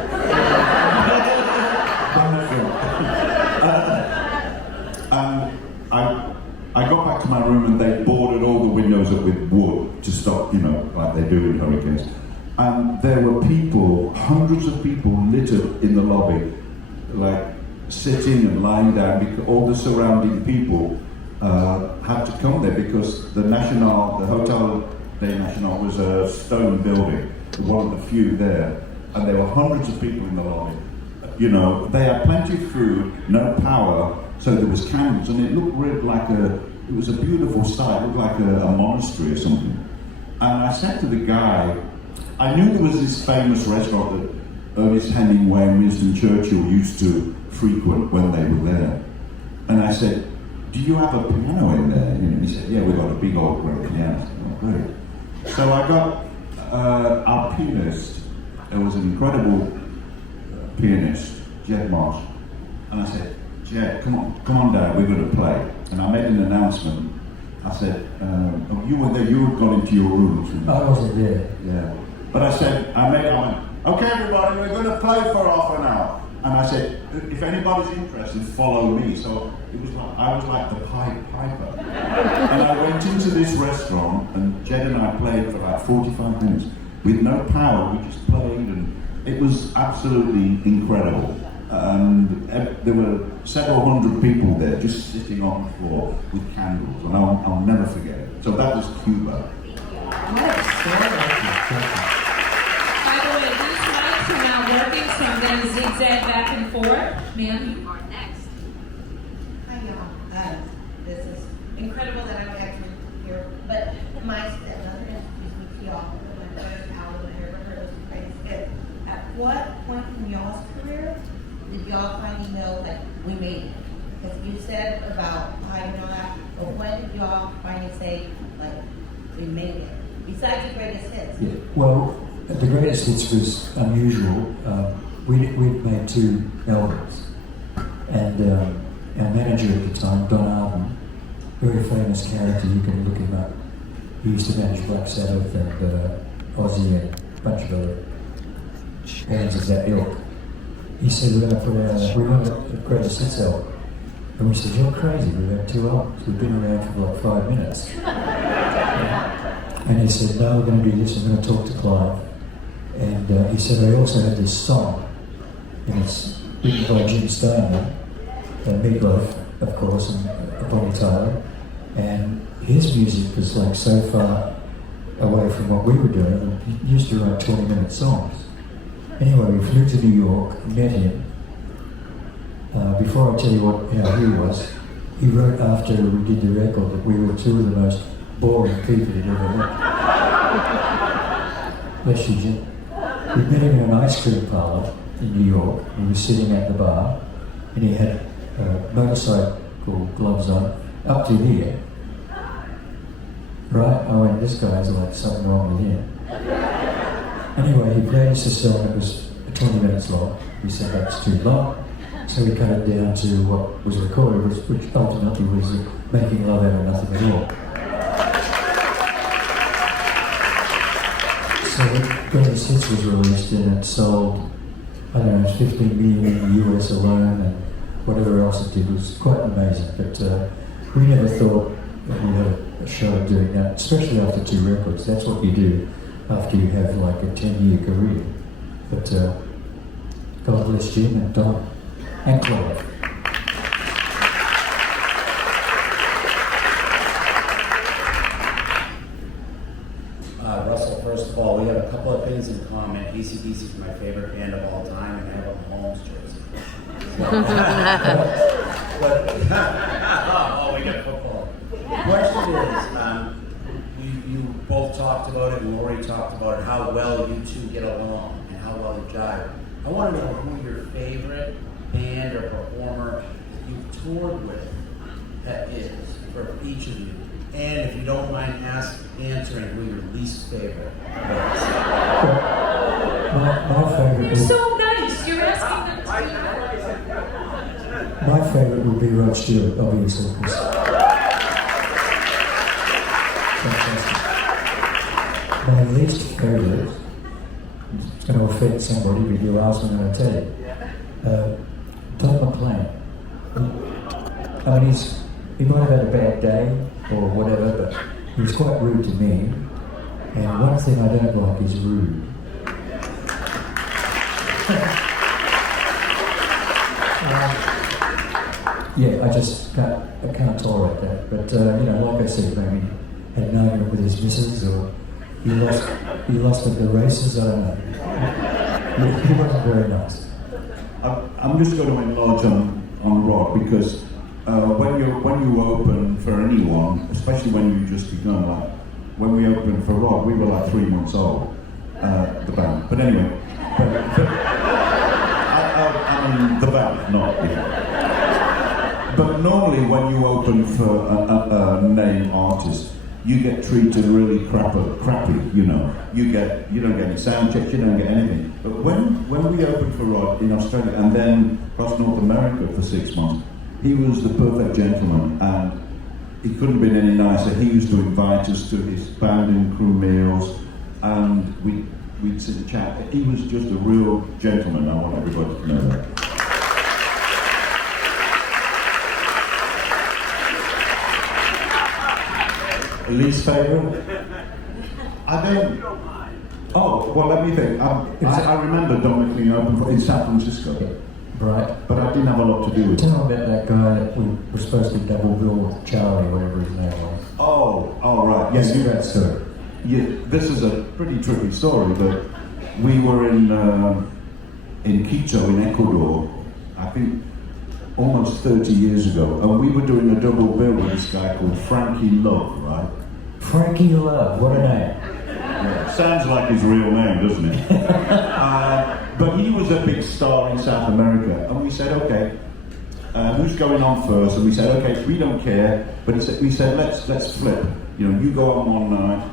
And I got back to my room and they boarded all the windows up with wood to stop, like they do in hurricanes. And there were people, hundreds of people littered in the lobby, like sitting and lying down, because all the surrounding people had to come there because the Hotel des Nationaux was a stone building, one of the few there, and there were hundreds of people in the lobby. They had plenty of food, no power, so there was candles, and it looked really it was a beautiful sight, it looked like a monastery or something. And I said to the guy, I knew there was this famous restaurant that Ernest Hemingway and Winston Churchill used to frequent when they were there. And I said, do you have a piano in there? And he said, yeah, we've got a big old grand piano. I said, oh, great. So I got our pianist, there was an incredible pianist, Jed Marsh, and I said, Jed, come on down, we're going to play. And I made an announcement. I said, you were there, you had gone into your rooms. I wasn't there. Yeah. But I went, okay everybody, we're going to play for half an hour. And I said, if anybody's interested, follow me. So I was like the Pied Piper. And I went into this restaurant and Jed and I played for like 45 minutes with no power, we just played and it was absolutely incredible. And there were several hundred people there just sitting on the floor with candles, and I'll never forget it. So that was Cuba. By the way, these mics are now working, so I'm going to zigzag back and forth. Ma'am, you are next. Hi, y'all. This is incredible that I'm actually here, but my stepmother introduced me to y'all when my first album I ever heard of was Crazy. At what point in y'all's career did y'all finally know, like, we made it? Because you said about hiding all that, but when did y'all finally say, like, we made it? Besides the greatest hits. Yeah. Well, the greatest hits was unusual. We'd made 2 albums, and our manager at the time, Don Arden, very famous character, you can look him up. He used to manage Black Sabbath and Ozzy and a bunch of other bands of that ilk. He said, we're going to put a greatest hits album. And we said, you're crazy, we've had 2 albums. We've been around for like 5 minutes. And he said, no, we're going to do this, I'm going to talk to Clive. And he said, I also had this song, and it's written by Jim Steinman, and Meatloaf, of course, and Bonnie Tyler. And his music was like so far away from what we were doing. He used to write 20-minute songs. Anyway, we flew to New York, met him. Before I tell you how he was, he wrote after we did the record that we were 2 of the most boring people he'd ever met. Bless you, Jim. We met him in an ice cream parlour in New York. We were sitting at the bar, and he had motorcycle gloves on, up to here. Right? I went, this guy's like something wrong with him. Anyway, he played us a song that was 20 minutes long. We said that's too long, so we cut it down to what was recorded, which ultimately was Making Love Out of Nothing at All. So the Greatest Hits was released and it sold, I don't know, 15 million in the US alone, and whatever else it did was quite amazing. But we never thought that we had a show doing that, especially after 2 records. That's what you do after you have like a 10-year career. But God bless Jim and Don and Clive. Russell, first of all, we have a couple of things in common. AC/DC is my favorite band of all time, and I have a Mahomes jersey. Oh, we got football. The question is, you both talked about it, and Lori talked about it, how well you 2 get along and how well you jive. I want to know who your favorite band or performer you've toured with that is for each of you. And if you don't mind answering who your least favorite was. My favorite You're was, so nice. You're asking them to my favorite be Rod Stewart, obviously. Fantastic. My least favourite, it's going to offend somebody, but you ask me, I'm going to tell you. Tom McLean. I mean, he might have had a bad day or whatever, but he was quite rude to me. And one thing I don't like is rude. Yeah, I can't tolerate that. But you know, like I said, maybe had known him with his missus, or he lost at the races. I don't know. He wasn't very nice. I'm just going to enlarge on Rod, because when you open for anyone, especially when you just begun, like when we opened for Rod, we were like 3 months old, the band. But anyway, I mean the band, not you. But normally when you open for a name artist, you get treated really crappy, you know. You don't get any sound checks, you don't get anything. But when we opened for Rod in Australia and then across North America for 6 months, he was the perfect gentleman, and he couldn't have been any nicer. He used to invite us to his band and crew meals, and we'd sit and chat. He was just a real gentleman. I want everybody to know that. Least favourite? I don't. Oh, well, let me think. I remember Don McLean opened in San Francisco. Right. But I didn't have a lot to do with it. Tell me about that guy that we were supposed to double bill with Charlie, whatever his name was. Oh, right. Yes, you that story. Yeah, this is a pretty tricky story, but we were in Quito, in Ecuador, I think almost 30 years ago, and we were doing a double bill with this guy called Frankie Love, right? Frankie Love, what a name. Yeah, sounds like his real name, doesn't it? But he was a big star in South America, and we said, okay, who's going on first? And we said, okay, we don't care, but we said, let's flip. You know, you go on one night,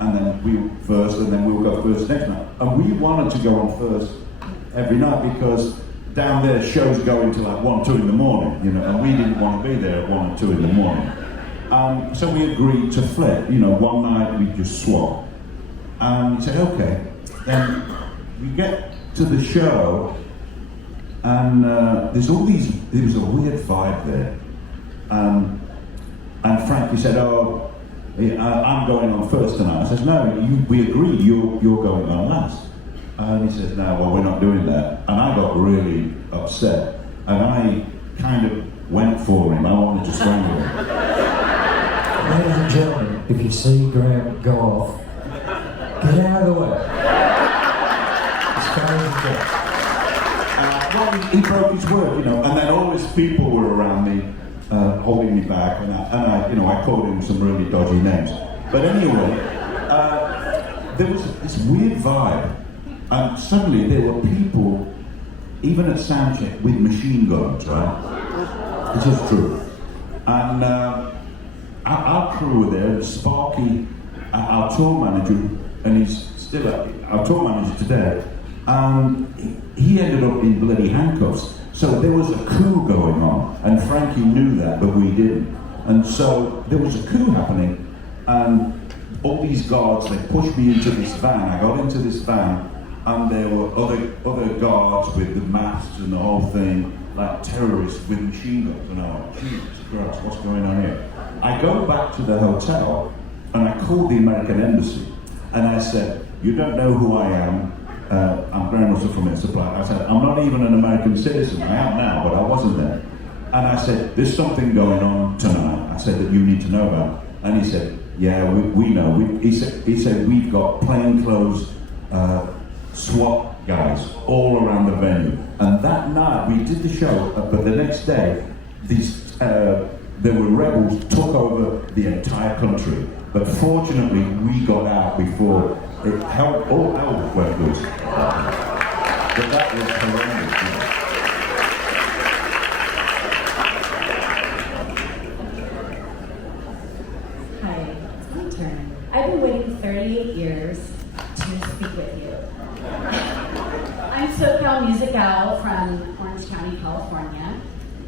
and then we first, and then we'll go first next night. And we wanted to go on first every night because down there shows go into like 1, 2 in the morning, you know, and we didn't want to be there at 1 or 2 in the morning. So we agreed to flip. You know, one night we just swap. And we said, okay. Then we get to the show, and there's all these. There was a weird vibe there, and Frankie said, "Oh, I'm going on first tonight." I said, "No, we agreed. You're going on last." And he says, "No, well, we're not doing that." And I got really upset, and I kind of went for him. I wanted to strangle him. Ladies and gentlemen, if you see Graham go off, get out of the way. As far as you can. Well, he broke his word, you know, and then all his people were around me, holding me back, and I called him some really dodgy names. But anyway, there was this weird vibe, and suddenly there were people, even at soundcheck, with machine guns, right? This is true. And our crew were there, Sparky, our tour manager, and he's still our tour manager today. He ended up in bloody handcuffs. So there was a coup going on, and Frankie knew that, but we didn't. And so there was a coup happening, and all these guards, they pushed me into this van. I got into this van, and there were other guards with the masks and the whole thing, like terrorists with machine guns. And I went, Jesus Christ, what's going on here? I go back to the hotel, and I called the American Embassy, and I said, "You don't know who I am. I'm Graham Russell from Air Supply." I said, "I'm not even an American citizen. I am now, but I wasn't there." And I said, "There's something going on tonight," I said, "that you need to know about." And he said, "Yeah, we know." He said, "We've got plainclothes SWAT guys all around the venue." And that night, we did the show, but the next day, there were rebels took over the entire country. But fortunately, we got out before it held all out went loose. But that was horrendous. Hi, it's my turn. I've been waiting 38 years to speak with you. I'm SoCal Music Owl from Orange County, California.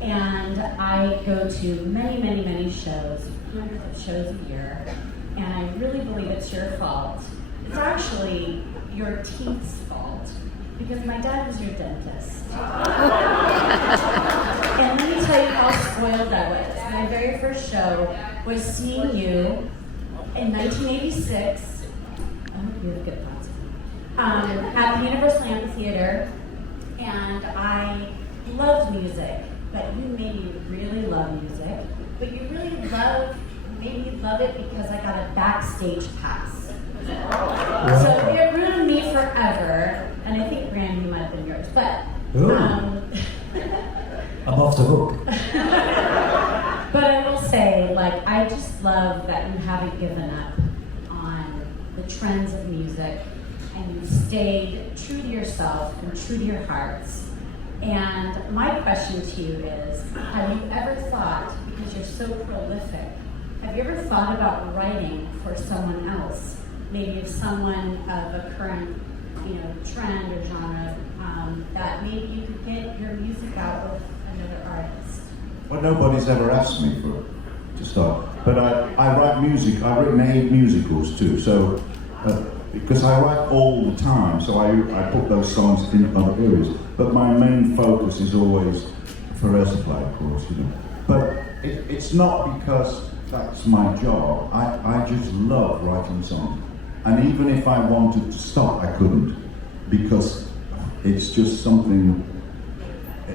And I go to many, many, many shows, hundreds of shows a year, and I really believe it's your fault. It's actually your teeth's fault, because my dad was your dentist. And let me tell you how spoiled I was. My very first show was seeing you in 1986. I hope you have good thoughts. At the Universal Amphitheater, and I loved music, but you made me really love music. But you really made me love it because I got a backstage pass. So it ruined me forever, and I think Randy might have been yours. But I'm off the hook. but I will say, like, I just love that you haven't given up on the trends of music, and you've stayed true to yourself and true to your hearts. And my question to you is, have you ever thought, because you're so prolific, have you ever thought about writing for someone else? Maybe if someone of a current, trend or genre, that maybe you could get your music out with another artist? Well, nobody's ever asked me to start. But I write music. I've written 8 musicals too. So, because I write all the time, so I put those songs in other areas. But my main focus is always for air supply, of course, But it's not because that's my job. I just love writing songs. And even if I wanted to stop, I couldn't, because it's just something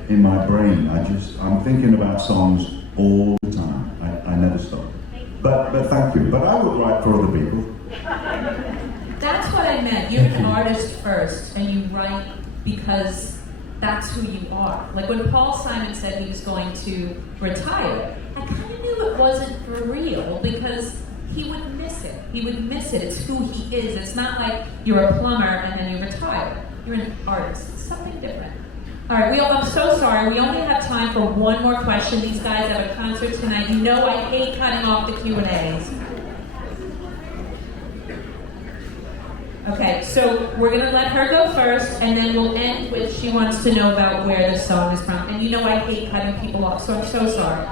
in my brain. I'm thinking about songs all the time. I never stop. But thank you. But I would write for other people. That's what I meant. You're an artist first, and you write because that's who you are. Like when Paul Simon said he was going to retire, I kind of knew it wasn't for real, because he would miss it. He would miss it. It's who he is. It's not like you're a plumber and then you retire. You're an artist. It's something different. All right, I'm so sorry. We only have time for one more question. These guys have a concert tonight. You know I hate cutting off the Q&As. Okay, so we're going to let her go first, and then we'll end with she wants to know about where the song is from. And you know I hate cutting people off, so I'm so sorry.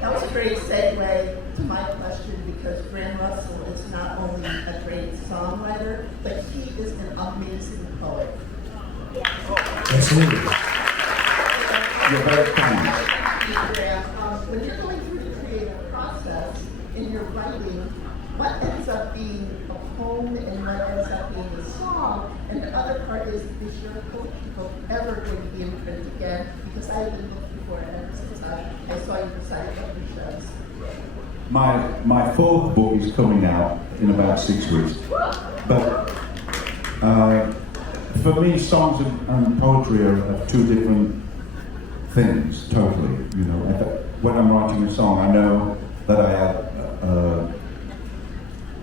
That was a great segue to my question, because Graham Russell is not only a great songwriter, but he is an amazing poet. Absolutely. You're very kind. Graham, when you're going through the creative process in your writing, what ends up being a poem and what ends up being a song? And the other part is your book ever going to be in print again? Because I haven't looked before ever since I saw you recite public shows. My 4th book is coming out in about 6 weeks. But for me, songs and poetry are 2 different things, totally. When I'm writing a song, I know that I have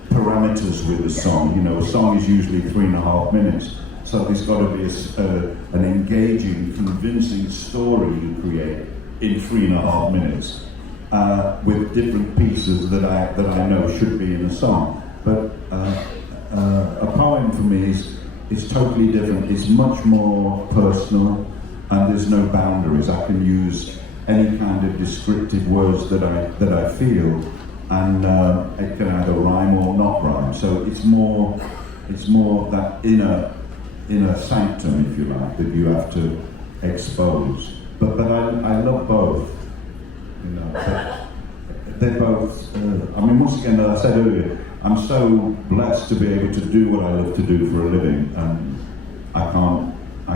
parameters with a song. A song is usually 3.5 minutes. So there's got to be an engaging, convincing story you create in 3.5 minutes with different pieces that I know should be in a song. But a poem for me is totally different. It's much more personal, and there's no boundaries. I can use any kind of descriptive words that I feel, and it can either rhyme or not rhyme. So it's more that inner sanctum, if you like, that you have to expose. But I love both. They're both. Once again, as I said earlier, I'm so blessed to be able to do what I love to do for a living, and I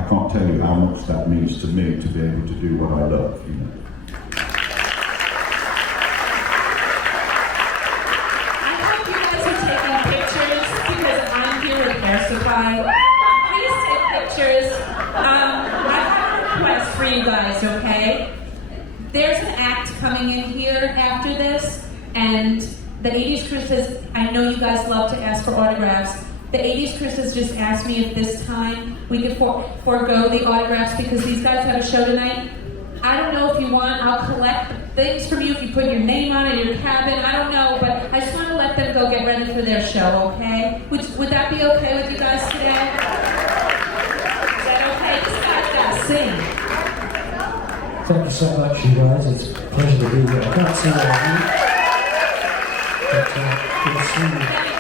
can't tell you how much that means to me to be able to do what I love. I hope you guys are taking pictures, because I'm here with Air Supply. Please take pictures. I have a request for you guys, okay? There's an act coming in here after this, and the 80s crew says, I know you guys love to ask for autographs. The 80s crew has just asked me if this time we could forego the autographs, because these guys have a show tonight. I don't know if you want, I'll collect things from you if you put your name on it in your cabin. I don't know, but I just want to let them go get ready for their show, okay? Would that be okay with you guys today? sing. Thank you so much, you guys. It's a pleasure to be here. I can't see all of you, but we'll see you.